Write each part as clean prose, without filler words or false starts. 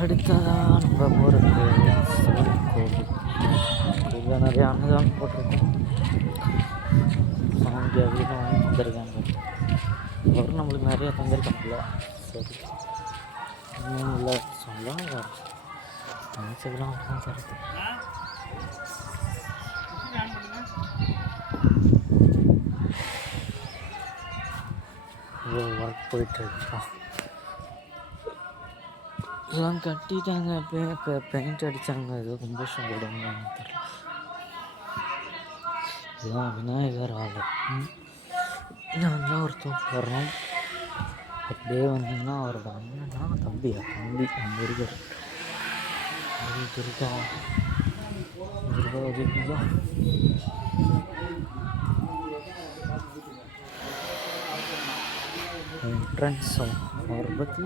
அடுத்ததாக நம்ம போகிறது சிவன் கோவில். இதில் நிறைய அன்னதானம் போட்டிருக்கோம். சாமி அதிகம் வாங்கி தந்திருக்காங்க. அவரும் நம்மளுக்கு நிறைய தந்திருக்காங்கல்ல. சரி இன்னும் இல்லை சொல்ல நினச்சதுலாம் அவர் தான் தருது. ஒர்க் போயிட்டுருக்கோம். இதெல்லாம் கட்டிட்டாங்க. இப்போ பெயிண்ட் அடித்தாங்க. ஏதோ கும்பேஷம் போடுவாங்கன்னு தெரியல. இதுதான் விநாயகர் ஆலயம். நான் தான் ஒருத்தர் வர்றோம். அப்படியே வந்தீங்கன்னா அவரோட அண்ணனா தம்பி முருகர் துர்கா துர்கா என்ட்ரன்ஸ் அவரை பற்றி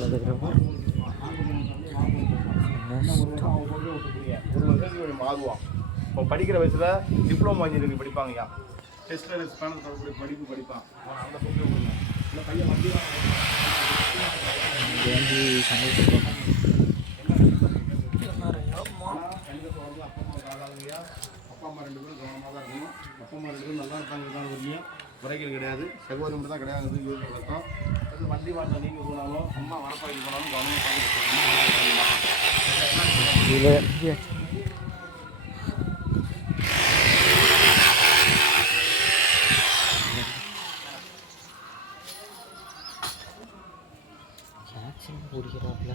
பாலகிரவர் இப்போ படிக்கிற வயசில் டிப்ளமோ இன்ஜினியரிங் படிப்பாங்கய்யா. டெஸ்ட்டில் ஸ்பேனல் தரக்கூடிய படிப்பு படிப்பான். அந்த சொல்லிட்டு இல்லை பையன் வண்டி சந்தோஷம். அப்பா அம்மா 2 பேரும் கவனமாக தான் இருக்கணும். அப்பா அம்மா 2 பேரும் நல்லா இருப்பாங்க தான் வரையும் குறைகள் கிடையாது. சகோதரி மட்டும் தான் கிடையாது. இருக்கும் அது வண்டி வாட்ட நீங்கள் போனாலும் அம்மா வடப்பாளைக்கு போனாலும் கவனமாக குடிக்கிறாப்புல